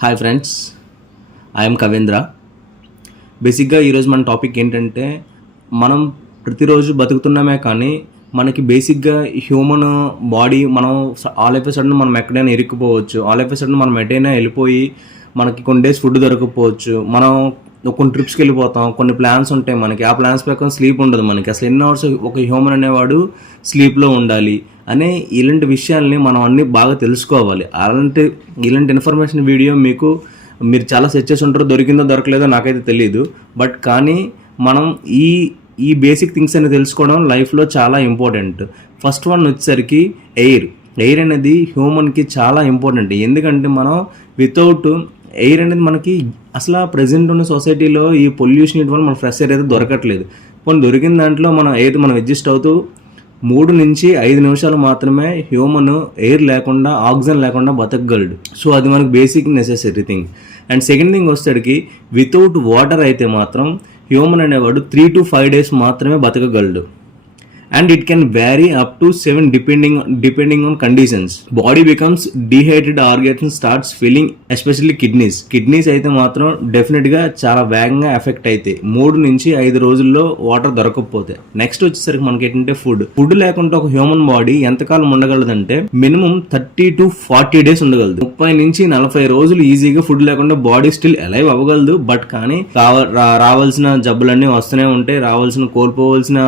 Hi friends I'm కవేంద్ర బేసిక్గా ఈరోజు మన టాపిక్ ఏంటంటే మనం ప్రతిరోజు బతుకుతున్నామే కానీ మనకి బేసిక్గా హ్యూమన్ బాడీ మనం ఆల్ ఆఫ్ సడన్ మనం ఎక్కడైనా ఇరుక్కుపోవచ్చు. ఆల్ ఆఫ్ సడన్ మనం ఎటైనా వెళ్ళిపోయి మనకి కొన్ని డేస్ ఫుడ్ దొరకకపోవచ్చు. మనం కొన్ని ట్రిప్స్కి వెళ్ళిపోతాం కొన్ని ప్లాన్స్ ఉంటాయి మనకి. ఆ ప్లాన్స్ ప్రకారం స్లీప్ ఉండదు మనకి. అసలు ఎన్ని అవర్స్ ఒక హ్యూమన్ అనేవాడు స్లీప్లో ఉండాలి అనే ఇలాంటి విషయాల్ని మనం అన్ని బాగా తెలుసుకోవాలి. అలాంటి ఇలాంటి ఇన్ఫర్మేషన్ వీడియో మీకు మీరు చాలా సెర్చ్ చేసి ఉంటారో దొరికిందో దొరకలేదో నాకైతే తెలియదు బట్ కానీ మనం ఈ ఈ బేసిక్ థింగ్స్ అనేది తెలుసుకోవడం లైఫ్లో చాలా ఇంపార్టెంట్ ఫస్ట్ వన్ వచ్చేసరికి ఎయిర్ ఎయిర్ అనేది హ్యూమన్కి చాలా ఇంపార్టెంట్ ఎందుకంటే మనం వితౌట్ ఎయిర్ అనేది మనకి అసలు ప్రజెంట్ ఉన్న సొసైటీలో ఈ పొల్యూషన్ వల్ల మన ఫ్రెష్ ఎయిర్ అయితే దొరకట్లేదు. కొన్ని దొరికిన దాంట్లో మనం ఎయిర్ మనం అడ్జస్ట్ అవుతూ మూడు నుంచి ఐదు నిమిషాలు మాత్రమే హ్యూమన్ ఎయిర్ లేకుండా ఆక్సిజన్ లేకుండా బతకగలడు. సో అది మనకు basic necessary thing and second thing వచ్చేటికి without water అయితే మాత్రం హ్యూమన్ అనేవాడు త్రీ టు ఫైవ్ డేస్ మాత్రమే బతకగలడు. And it can vary up to seven depending depending on conditions body becomes dehydrated organs starts feeling especially kidneys kidneys అయితే మాత్రం డెఫినెట్గా చాలా వేగంగా ఎఫెక్ట్ అయితే. మూడు నుంచి ఐదు రోజుల్లో వాటర్ దొరకకపోతే. నెక్స్ట్ వచ్చేసరికి మనకి ఏంటంటే ఫుడ్ ఫుడ్ లేకుండా ఒక హ్యూమన్ బాడీ ఎంతకాలం ఉండగలదంటే minimum thirty to forty days ఉండగలదు. ముప్పై నుంచి నలభై రోజులు ఈజీగా ఫుడ్ లేకుండా బాడీ స్టిల్ అలైవ్ అవ్వగలదు. బట్ కానీ రావాల్సిన జబ్బులన్నీ వస్తూనే ఉంటాయి. రావాల్సిన కోల్పోవలసిన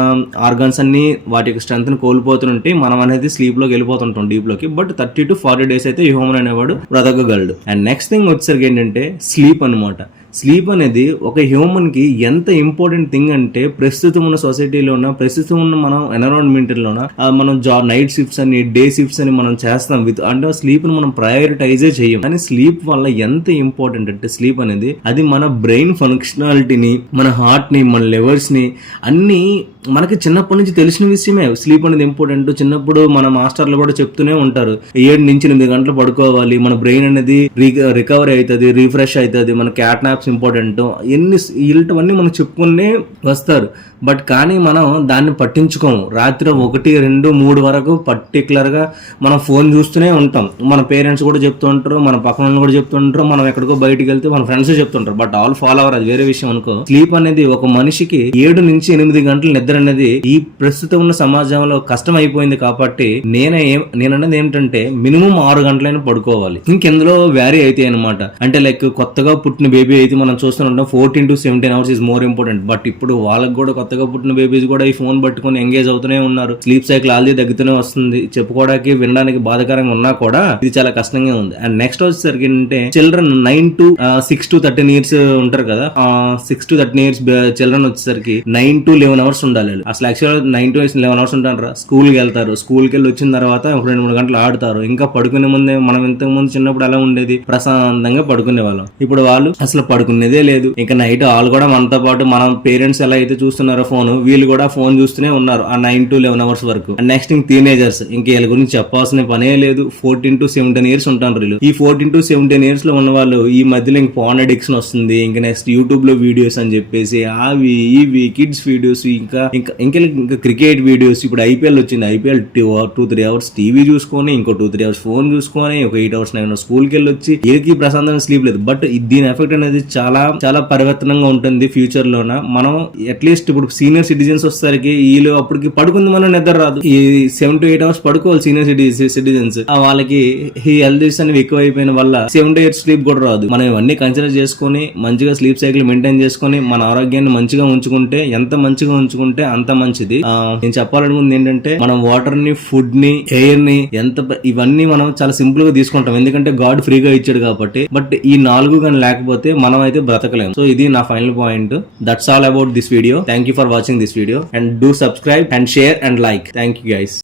ఆర్గాన్స్ అన్ని వాటి యొక్క స్ట్రెంత్ని కోల్పోతుంటే మనం అనేది స్లీప్లోకి వెళ్ళిపోతుంటాం డీప్లోకి but thirty to forty days అయితే హ్యూమన్ అనేవాడు బ్రతకగలడు. అండ్ నెక్స్ట్ థింగ్ వచ్చేసరికి ఏంటంటే స్లీప్ అనమాట స్లీప్ అనేది ఒక హ్యూమన్కి ఎంత ఇంపార్టెంట్ థింగ్ అంటే ప్రస్తుతం ఉన్న సొసైటీలోన ప్రస్తుతం ఉన్న మనం ఎన్విరాన్మెంట్లోన మనం జాబ్ నైట్ షిఫ్ట్స్ అని డే షిఫ్ట్స్ అని మనం చేస్తాం విత్ అంటే స్లీప్ని మనం ప్రయారిటైజే చేయం కానీ స్లీప్ వల్ల ఎంత ఇంపార్టెంట్ అంటే స్లీప్ అనేది అది మన బ్రెయిన్ ఫంక్షనాలిటీని మన హార్ట్ని మన లివర్స్ అన్నీ మనకి చిన్నప్పటి నుంచి తెలిసిన విషయమే. స్లీప్ అనేది ఇంపార్టెంట్. చిన్నప్పుడు మన మాస్టర్లు కూడా చెప్తూనే ఉంటారు. ఏడు నుంచి ఎనిమిది గంటలు పడుకోవాలి. మన బ్రెయిన్ అనేది రికవరీ అవుతుంది రీఫ్రెష్ అవుతుంది. మన క్యాట్ నాప్స్ ఇంపార్టెంట్. ఎన్ని ఇలాంటివన్నీ మనం చెప్పుకునే వస్తారు. బట్ కానీ మనం దాన్ని పట్టించుకోము. రాత్రి ఒకటి రెండు మూడు వరకు పర్టికులర్గా మనం ఫోన్ చూస్తూనే ఉంటాం. మన పేరెంట్స్ కూడా చెప్తూ ఉంటారు. మన పక్కన కూడా చెప్తుంటారు మనం ఎక్కడికో బయటికి వెళ్తే మన ఫ్రెండ్స్ చెప్తుంటారు బట్ ఆల్ ఫాలో అవర్ అది వేరే విషయం అనుకో. స్లీప్ అనేది ఒక మనిషికి ఏడు నుంచి ఎనిమిది గంటలు నిద్ర అనేది ఈ ప్రస్తుతం ఉన్న సమాజంలో కష్టం అయిపోయింది కాబట్టి నేనే నేనన్నది ఏంటంటే మినిమం ఆరు గంటలైనా పడుకోవాలి. ఇంకెందులో వ్యారీ అయితే అనమాట అంటే లైక్ కొత్తగా పుట్టిన బేబీ అయితే మనం చూస్తుంటాం fourteen to seventeen hours is more important but ఇప్పుడు వాళ్ళకి కూడా కొత్తగా పుట్టిన బేబీస్ కూడా ఈ ఫోన్ పట్టుకొని ఎంగేజ్ అవుతూనే ఉన్నారు. స్లీప్ సైకిల్ ఆల్రెడీ తగ్గుతూనే వస్తుంది. చెప్పుకోవడానికి వినడానికి బాధకరంగా ఉన్నా కూడా ఇది చాలా కష్టంగా ఉంది. అండ్ నెక్స్ట్ వచ్చేసరికి ఏంటంటే children nine to six to thirteen years ఉంటారు కదా. Six to thirteen years children వచ్చేసరికి నైన్ టు లెవెన్ అవర్స్ ఉండాలి. అసలు actual nine to eleven hours ఉంటారు స్కూల్కి వెళ్తారు. స్కూల్కి వెళ్ళి వచ్చిన తర్వాత ఒక రెండు మూడు గంటలు ఆడతారు. ఇంకా పడుకునే ముందే మనం ఇంతకు ముందు చిన్నప్పుడు ఎలా ఉండేది? ప్రశాంతంగా పడుకునే వాళ్ళం ఇప్పుడు వాళ్ళు అసలు పడుకునేదే లేదు. ఇంకా నైట్ వాళ్ళు కూడా మనతో పాటు మనం పేరెంట్స్ ఎలా అయితే చూస్తున్నారో ఫోన్ వీళ్ళు కూడా ఫోన్ చూస్తూనే ఉన్నారు ఆ నైన్ టు లెవెన్ అవర్స్ వరకు. నెక్స్ట్ ఇంక టీనేజర్స్ ఇంక వీళ్ళ గురించి చెప్పాల్సిన పనే లేదు. ఫోర్టీన్ టు సెవెంటీన్ ఇయర్స్ ఉంటారు వీళ్ళు. ఈ ఫోర్టీన్ టు సెవెంటీన్ ఇయర్స్లో ఉన్న వాళ్ళు ఈ మధ్యలో ఇంక ఫోన్ అడిక్షన్ వస్తుంది. ఇంకా నెక్స్ట్ యూట్యూబ్లో వీడియోస్ అని చెప్పేసి అవి ఇవి కిడ్స్ వీడియోస్ ఇంకా ఇంకా ఇంకా ఇంకా క్రికెట్ వీడియోస్ ఇప్పుడు ఐపీఎల్ వచ్చింది. IPL two three hours TV చూసుకొని ఇంకో టూ త్రీ అవర్స్ ఫోన్ చూసుకొని ఒక ఎయిట్ అవర్స్ నైన్ అవర్స్ స్కూల్కి వెళ్ళి వచ్చి ఏకి ప్రశాంతంగా స్లీప్ లేదు. బట్ దీని ఎఫెక్ట్ అనేది చాలా చాలా పరివర్తనంగా ఉంటుంది ఫ్యూచర్ లోన మనం అట్లీస్ట్ ఇప్పుడు సీనియర్ సిటిజన్స్ వస్తారికి వీళ్ళు అప్పటికి పడుకుంది మనం నిద్ర రాదు. ఈ సెవెన్ టు ఎయిట్ అవర్స్ పడుకోవాలి సీనియర్ సిటిజన్స్. వాళ్ళకి ఈ హెల్త్ ఇష్యూస్ అనేవి ఎక్కువ అయిపోయిన వల్ల సెవెన్ టు ఎయిట్ స్లీప్ కూడా రాదు. మనం ఇవన్నీ కన్సిడర్ చేసుకుని మంచిగా స్లీప్ సైకిల్ మెయింటైన్ చేసుకుని మన ఆరోగ్యాన్ని మంచిగా ఉంచుకుంటే ఎంత మంచిగా ఉంచుకుంటే అంత మంచిది. నేను చెప్పాలనుకుంది ఏంటంటే మనం వాటర్ని ఫుడ్ని ఎయిర్ని ఎంత ఇవన్నీ మనం చాలా సింపుల్గా తీసుకుంటాం. ఎందుకంటే గాడ్ ఫ్రీగా ఇచ్చాడు కాబట్టి. బట్ ఈ నాలుగు కానీ లేకపోతే మనం అయితే బ్రతకలేము సో ఇది నా final point that's all about this video thank you for watching this video and do subscribe and share and like thank you guys